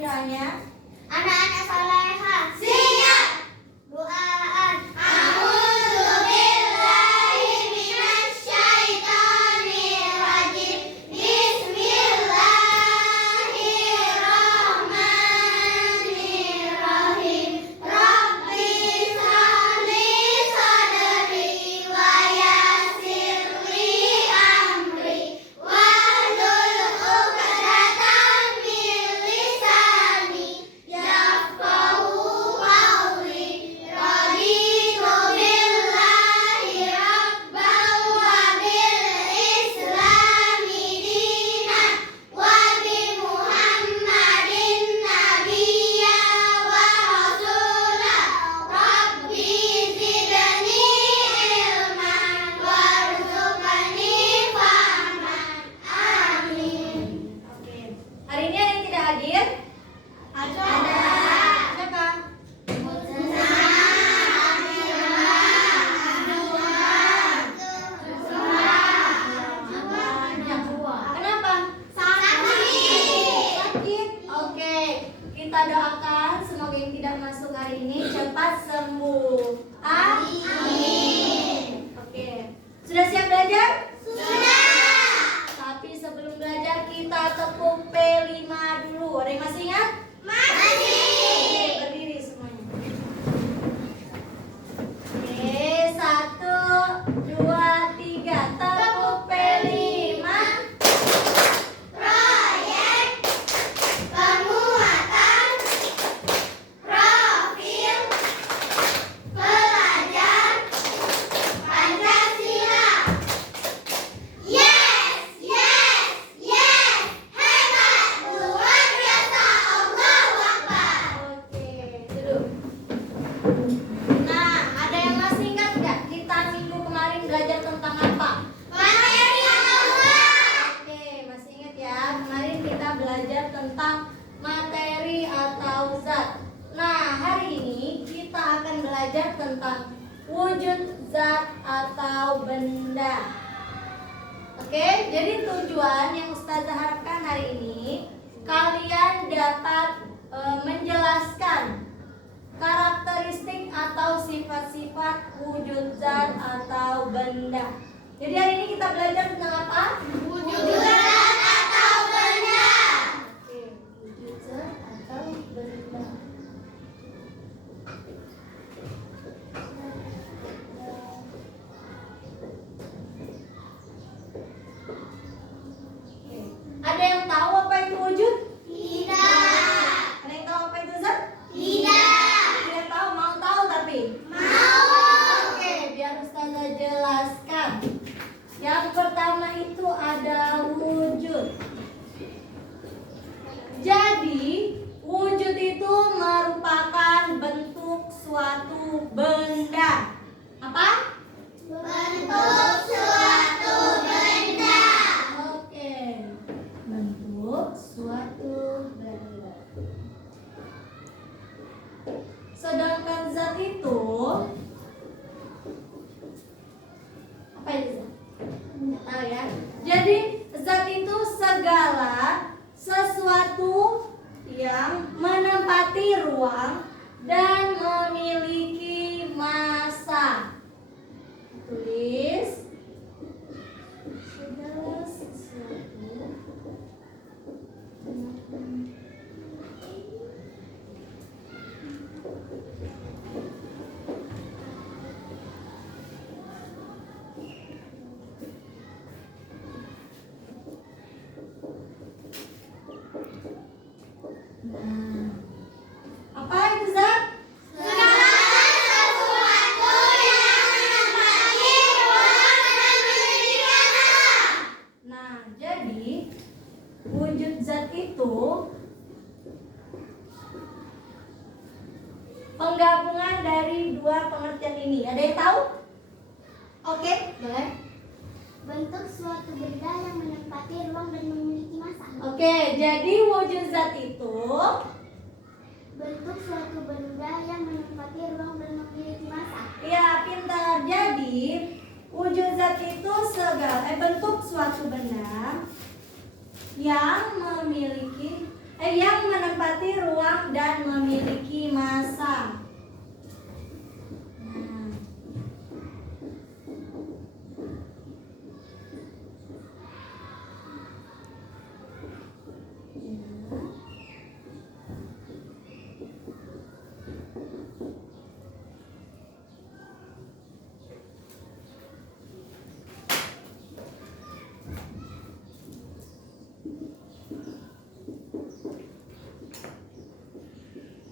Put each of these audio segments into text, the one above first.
siapin doanya. Anak-anak soleha. Siap. Doaan. A'udzu billahi minasyaitonir rajim. Bismillahirrahmanirrahim. Rabbi shrahli sadri wa yassir li amri wahlul 'uqdatam min lisani yafqahu qawli. Raditu billahi rabban wa bil islami dinan wa bi Muhammadin nabiyya wa rasula. Rabbi zidni ilman warzuqni fahman. Amin. Oke. Hari ini ada yang tidak hadir? Ada. Siapa? Kenapa? Sakit. Oke. Kita doakan semoga yang tidak masuk hari ini cepat sembuh. Amin. Oke. Sudah siap belajar? Tapi sebelum belajar kita tepuk P5 dulu. Ada yang masih ingat? Oke, berdiri semuanya. Oke, 1, 2, 3. Tepuk P5. Proyek penguatan profil pelajar Pancasila. Yes, yes, yes. Hebat, luar biasa. Allahu Akbar. Oke, duduk. Nah, ada yang masih ingat nggak kita minggu kemarin belajar tentang apa? Materi Allah. Oke, masih ingat ya? Kemarin kita belajar tentang materi atau zat. Nah, hari ini kita akan belajar tentang wujud zat atau benda. Oke, jadi tujuan yang Ustazah harapkan hari ini kalian dapat menjelaskan karakteristik atau sifat-sifat wujud zat atau benda. Jadi hari ini kita belajar tentang apa? Wujud zat atau benda. Oke, wujud zat atau benda. Oke. Ada yang tahu apa itu wujud? Tidak. Ada yang tahu apa itu zat? Tidak. Tidak tahu, mau tahu tapi? Mau. Oke, biar Ustazah jelaskan. Yang pertama itu ada wujud. Jadi, wujud itu merupakan bentuk suatu benda. Apa? Bentuk suatu benda. Oke. Bentuk suatu benda. Sedangkan zat itu apa itu zat? Nggak tahu ya. Jadi zat itu segala sesuatu yang menempati ruang dan memiliki massa. Tulis segala sesuatu apa itu zat? Segala sesuatu yang menempati ruang dan memiliki massa. Nah, jadi wujud zat itu penggabungan dari dua pengertian ini. Ada yang tahu? Oke, boleh. Bentuk suatu benda yang menempati ruang dan memiliki massa. Oke, jadi wujud zat itu Bentuk suatu benda yang menempati ruang dan memiliki massa. ya pintar. Jadi wujud zat itu segala bentuk suatu benda yang memiliki yang menempati ruang dan memiliki massa. Nah.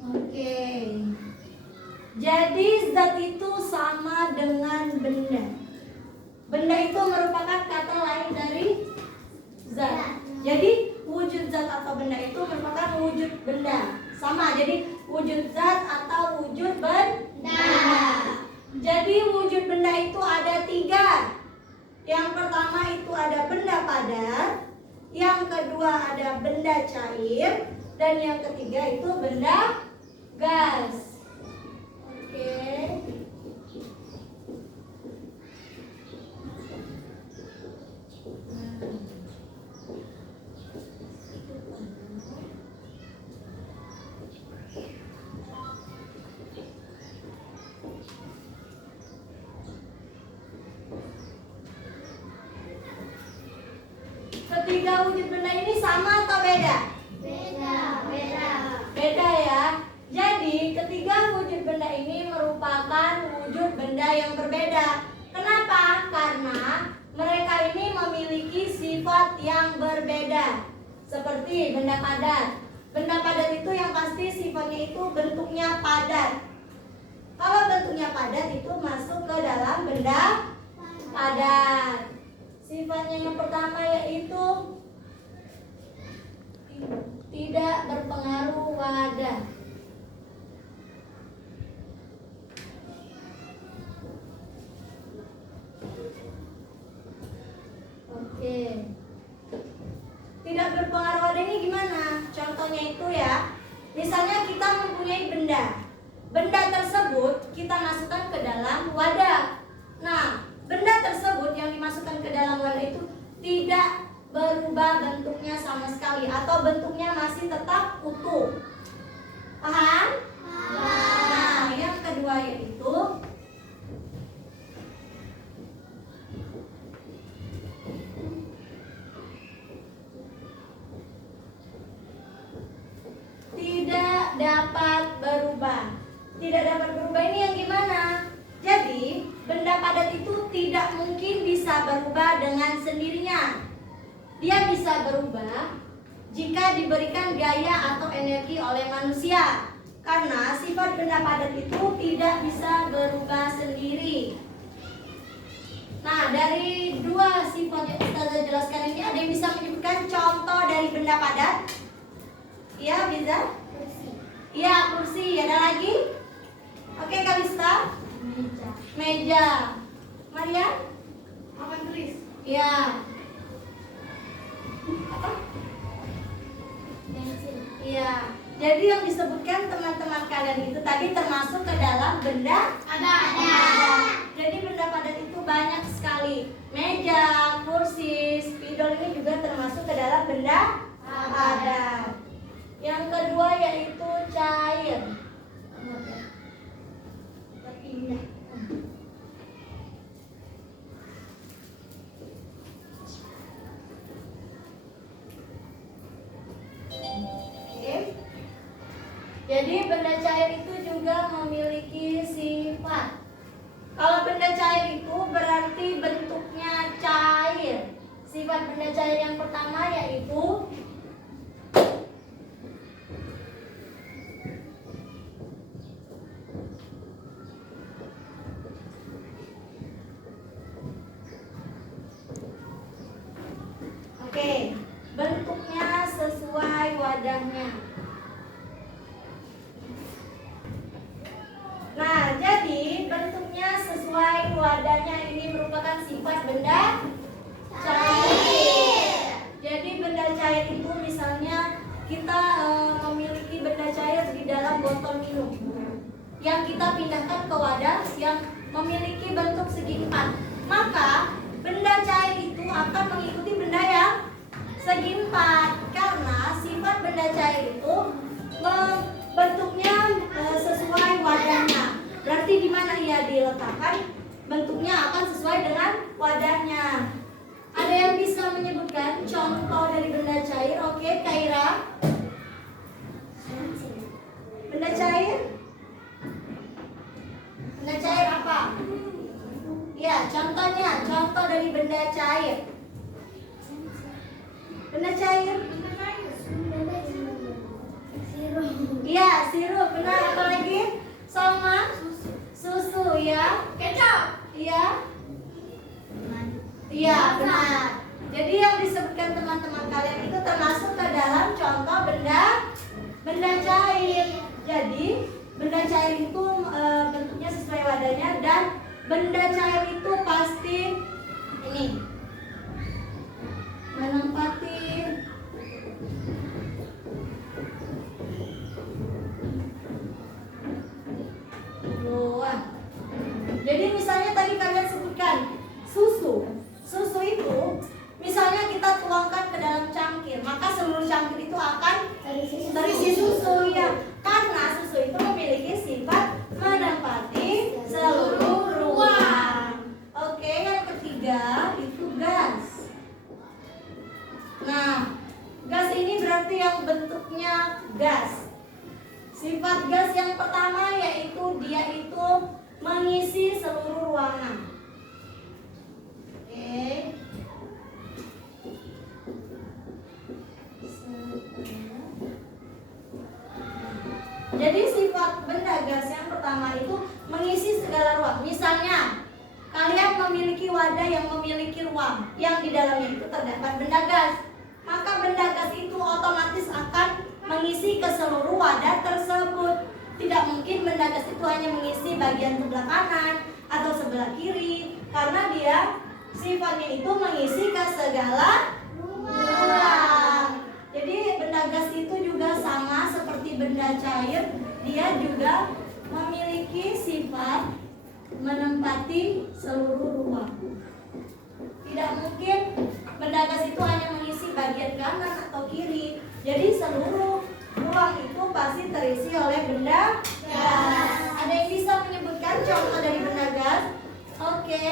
Oke. Jadi zat itu sama dengan benda. Benda itu merupakan kata lain dari zat. Jadi wujud zat atau benda itu merupakan wujud benda. Sama, jadi wujud zat atau wujud benda. Jadi wujud benda itu ada 3. Yang pertama itu ada benda padat, yang kedua ada benda cair, dan yang ketiga itu benda gas. Oke. Ketiga wujud benda ini sama atau beda? Beda ya. Jadi ketiga wujud benda ini merupakan wujud benda yang berbeda. Kenapa? Karena mereka ini memiliki sifat yang berbeda. Seperti benda padat. Benda padat itu yang pasti sifatnya itu bentuknya padat. Kalau bentuknya padat itu masuk ke dalam benda padat. Sifatnya yang pertama yaitu tidak berpengaruh wadah. Oke. Tidak berpengaruh wadah ini gimana? Contohnya itu ya. Misalnya kita mempunyai benda. Benda tersebut kita masukkan ke dalam wadah. Nah, benda tersebut yang dimasukkan ke dalam wadah itu tidak berubah bentuknya sama sekali atau bentuknya masih tetap utuh. Paham? Nah, yang kedua yaitu tidak dapat berubah. Tidak dapat berubah ini yang gimana? Jadi, benda padat itu tidak mungkin bisa berubah dengan sendirinya. Dia bisa berubah jika diberikan gaya atau energi oleh manusia. Karena sifat benda padat itu tidak bisa berubah sendiri. Nah, dari 2 sifat yang Ustazah jelaskan ini, ada yang bisa menyebutkan contoh dari benda padat? Iya, bisa? Iya, kursi. Ada lagi? Oke, Kalista? Meja. Maria? Papan tulis. Iya. Apa? Iya. Jadi yang disebutkan teman-teman kalian itu tadi termasuk ke dalam benda padat. Jadi benda padat itu banyak sekali. Meja, kursi, spidol ini juga termasuk ke dalam benda padat. Yang kedua yaitu cair. Pindah. Jadi benda cair itu juga memiliki sifat. Kalau benda cair itu berarti bentuknya cair. Sifat benda cair yang pertama yaitu bentuknya sesuai wadahnya. Nah, jadi bentuknya sesuai wadahnya ini merupakan sifat benda cair. Jadi benda cair itu misalnya kita memiliki benda cair di dalam botol minum yang kita pindahkan ke wadah yang memiliki bentuk segi empat. Maka benda cair itu akan mengikuti benda yang segi empat. Karena karena sifat benda cair itu bentuknya sesuai wadahnya. Berarti di mana ia diletakkan, bentuknya akan sesuai dengan wadahnya. Ada yang bisa menyebutkan contoh dari benda cair? Oke, Kaira. Benda cair? Benda cair apa? Ya, contohnya, contoh dari benda cair. Benda cair? Iya, sirup. Benar, apa lagi? Sama? Susu, ya? Kecap. Iya? Iya, benar. Jadi yang disebutkan teman-teman kalian itu termasuk ke dalam contoh benda cair. Jadi benda cair itu bentuknya sesuai wadahnya, dan benda cair itu pasti ini menempati ruang. Jadi misalnya tadi kalian sebutkan susu. Susu itu misalnya kita tuangkan ke dalam cangkir, maka seluruh cangkir itu akan terisi susu, ya. Karena susu itu memiliki sifat menempati seluruh ruang. Oke, yang ketiga itu gas. Nah, gas ini berarti yang bentuknya gas. Sifat gas yang pertama yaitu dia itu mengisi seluruh ruangan. Oke. Jadi sifat benda gas yang pertama itu mengisi segala ruang. Misalnya, kalian memiliki wadah yang memiliki ruang yang di dalamnya itu terdapat benda gas. Maka benda gas itu otomatis akan mengisi ke seluruh wadah tersebut. Tidak mungkin benda gas itu hanya mengisi bagian sebelah kanan atau sebelah kiri, karena dia sifatnya itu mengisi ke segala ruang. Jadi benda gas itu juga sama seperti benda cair, dia juga memiliki sifat menempati seluruh ruang. Tidak mungkin benda gas itu hanya mengisi bagian kanan atau kiri. Jadi seluruh ruang itu pasti terisi oleh benda gas. Ada yang bisa menyebutkan contoh dari benda gas? Oke,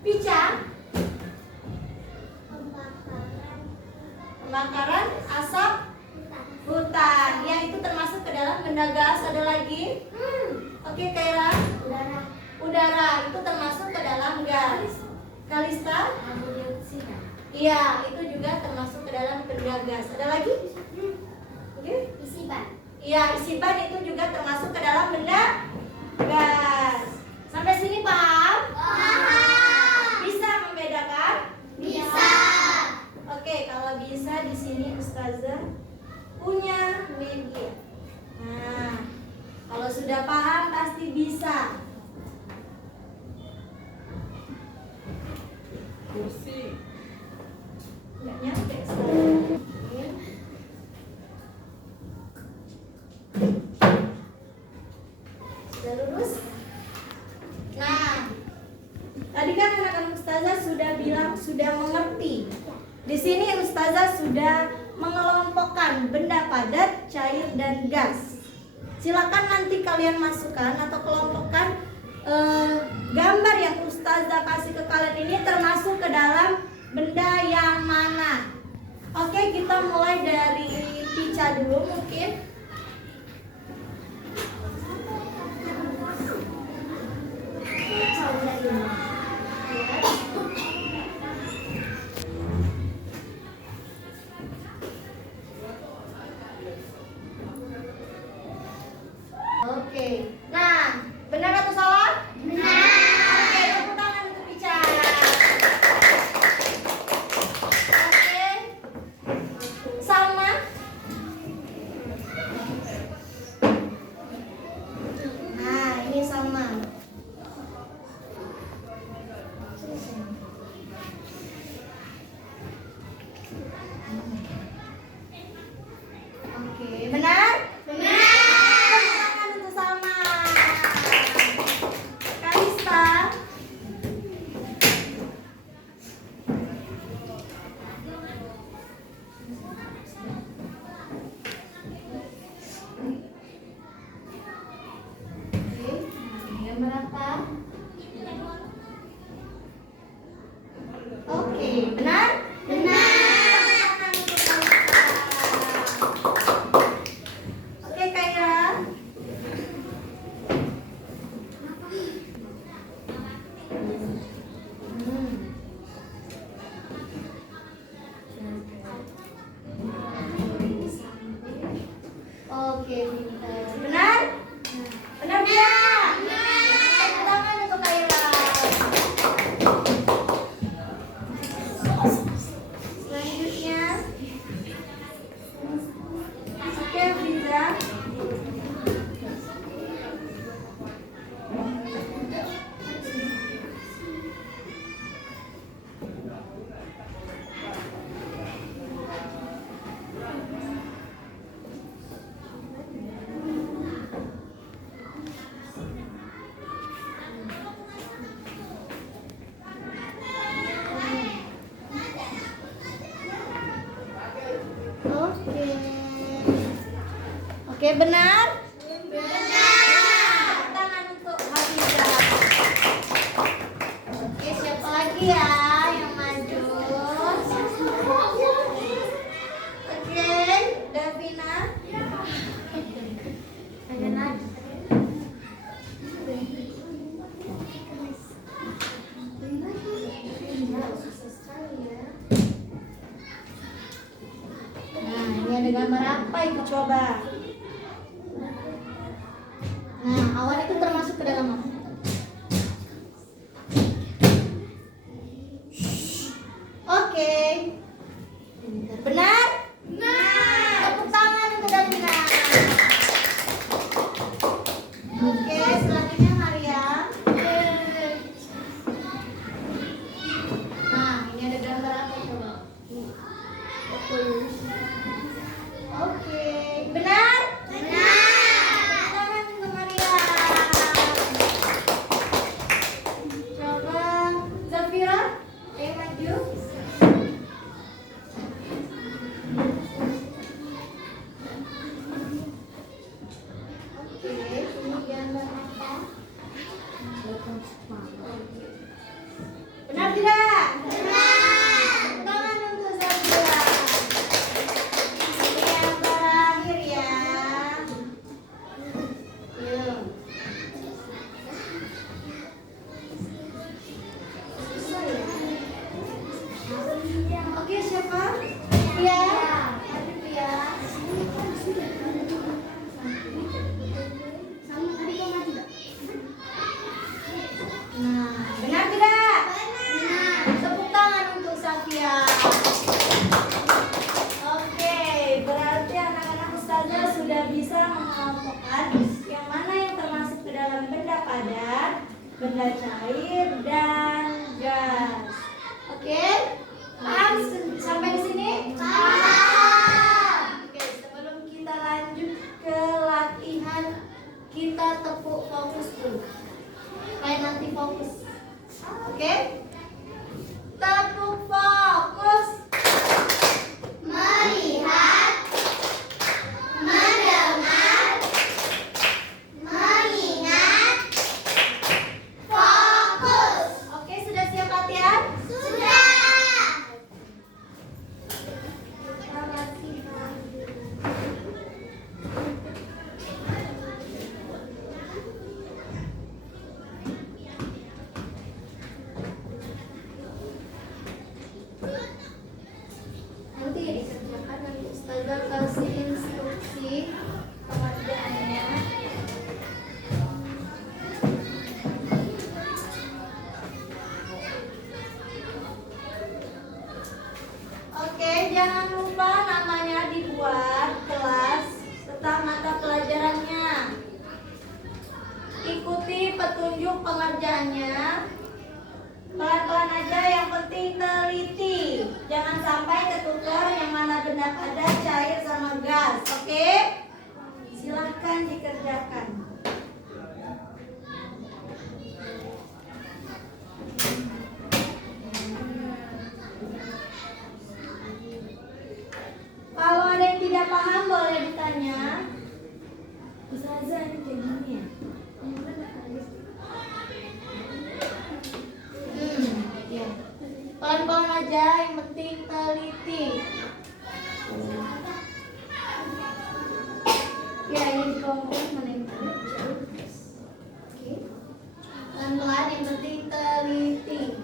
Pica. Pembakaran asap hutan. Ya, itu termasuk ke dalam benda gas. Ada lagi? Oke, Kaira. Udara itu termasuk ke dalam gas. Kalista? Iya, itu juga termasuk ke dalam benda gas. Ada lagi? Oke. Isi ban. Iya, isi ban itu juga termasuk ke dalam benda gas. Sampai sini paham? Paham. Bisa membedakan? Bisa. Oke, kalau bisa di sini Ustazah punya media. Nah, kalau sudah paham pasti bisa. Kursi. Nggak nyampe Ustazah. Sudah lurus? Nah, tadi kan anak-anak Ustazah sudah bilang sudah mengerti. Di sini Ustazah sudah mengelompokkan benda padat, cair, dan gas. Silakan nanti kalian masukkan atau kelompokkan gambar yang Ustazah kasih ke kalian ini termasuk ke dalam benda yang mana. Oke, kita mulai dari Pica dulu mungkin. Oke, nah benar atau salah? Benar. Oke, tepuk tangan untuk Pica. Oke, sama. Nah, ini sama. Oke, benar? Benar. Tepuk tangan untuk sama. pintar. Benar? Benar tidak? Tepuk tangan untuk Kaira. Selanjutnya, oke Friza. Oke, benar? Benar. Tangan untuk Hafizah. Oke, siapa lagi ya yang maju? Oke, Davina. Nah, ini ada gambar apa itu coba? Nah, awan itu termasuk ke dalam apa? Oke. Benar? Benar. Tepuk tangan untuk Davina. Oke, selanjutnya Maria. Nah, ini ada gambar apa coba? Oke, benar? Benar tidak? Benar. Tangan untuk Zabira. Ini yang terakhir ya. Yuk. Susah ya? Oke, siapa? Pia. Pia. Nah, benar tidak? Benar. Tepuk tangan untuk Safia. Oke, berarti anak-anak ustazah sudah bisa mengelompokkan yang mana yang termasuk ke dalam benda padat, benda cair, dan gas. Oke? Paham sampai di sini? Paham. Oke, sebelum kita lanjut ke latihan, kita tepuk fokus dulu. Kayak nanti fokus. Oke? Tepuk fokus. Melihat, mendengar, mengingat, fokus. Oke, sudah siap latihan? Sudah. Kita latihan. Nanti dikerjakan, nanti ustazah kasih instruksi pengerjaannya. Oke, jangan lupa namanya dibuat, kelas, serta mata pelajarannya. Ikuti petunjuk pengerjaannya. Pelan-pelan aja, yang penting teliti. Jangan sampai ketukar yang mana benda padat, cair sama gas. Oke? Silahkan dikerjakan. Kalau ada yang tidak paham boleh ditanya. Ustazah ini kayak gini ya? Ya. Pelan-pelan aja, yang penting teliti. Ya, ini di kelompok mana yang oke. Pelan-pelan, yang penting teliti.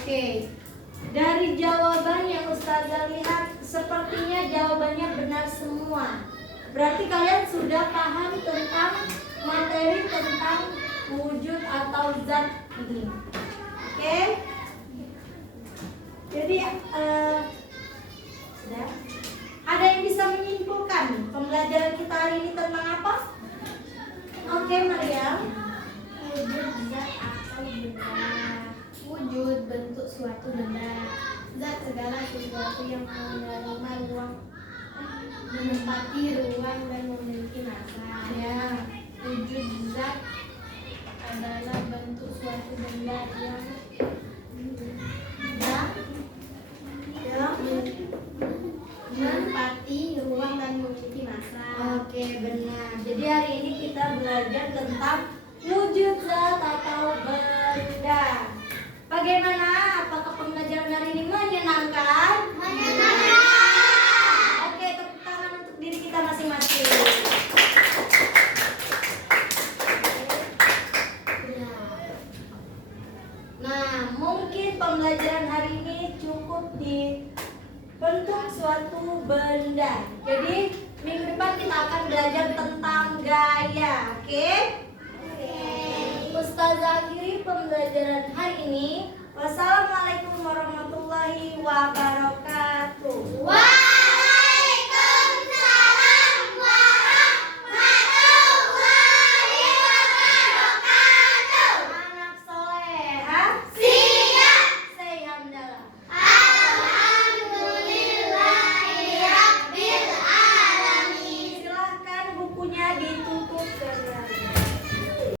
Oke. Dari jawaban yang Ustazah lihat, sepertinya jawabannya benar semua. Berarti kalian sudah paham tentang materi tentang wujud atau zat ini. Oke? Jadi sudah. Ada yang bisa menyimpulkan pembelajaran kita hari ini tentang apa? Oke, Maryam. Wujud zat atau benda. Wujud bentuk suatu benda. Zat segala sesuatu yang menerima ruang, menempati ruang dan memiliki massa. Ya. Wujud zat adalah bentuk suatu benda yang menempati ruang dan memiliki massa. Oke, benar. Jadi hari ini kita belajar tentang wujud zat atau benda. Bagaimana? Apakah pembelajaran hari ini menyenangkan? Menyenangkan. Oke, tepuk tangan untuk diri kita masing-masing. Nah, mungkin pembelajaran hari ini cukup di bentuk suatu benda. Jadi minggu depan kita akan belajar tentang gaya. Oke? Ustazah akhiri pembelajaran hari ini. Wassalamualaikum warahmatullahi wabarakatuh. Waalaikumsalam warahmatullahi wabarakatuh. Anak solehah. Siap. Say hamdalah. Alhamdulillahirabbil alamin. Silahkan bukunya di